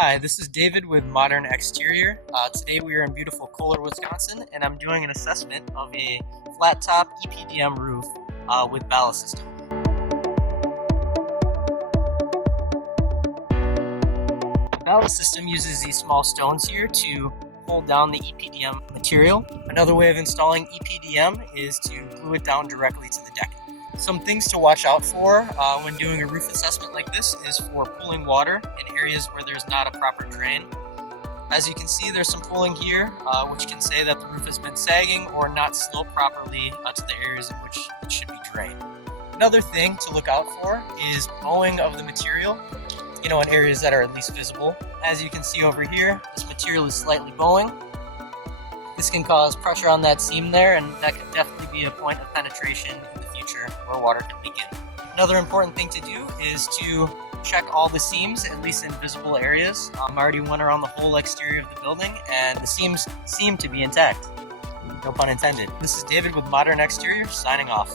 Hi, this is David with Modern Exterior. Today we are in beautiful Kohler, Wisconsin, and I'm doing an assessment of a flat top EPDM roof with ballast system. The ballast system uses these small stones here to hold down the EPDM material. Another way of installing EPDM is to glue it down directly to the decking. Some things to watch out for when doing a roof assessment like this is for pooling water in areas where there's not a proper drain. As you can see, there's some pooling here, which can say that the roof has been sagging or not sloped properly to the areas in which it should be drained. Another thing to look out for is bowing of the material, in areas that are at least visible. As you can see over here, this material is slightly bowing. This can cause pressure on that seam there, and that could definitely be a point of penetration in the future where water can leak in. Another important thing to do is to check all the seams, at least in visible areas. I already went around the whole exterior of the building, and the seams seem to be intact. No pun intended. This is David with Modern Exterior, signing off.